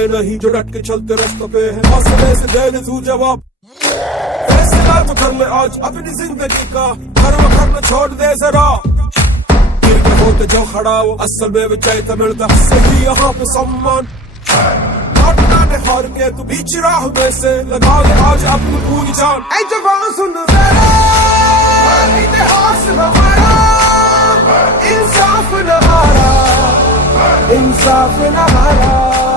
डरे नहीं जो डट के चलते रास्तों पे है, हौसले से दे दे तू जवाब। फैसला तो कर ले आज अपनी जिंदगी का, कर्म करना छोड़ दे जरा। गिर के होते जो खड़ा वो असल में विजय मिलता सही यहाँ पे सम्मान। लौटना ने हार के तू बीच राह में से लगा ले आज अपनी पूरी जान। ऐ जवान सुन जरा, इतिहास हमारा, इंसाफ न हारा, इंसाफ न हारा।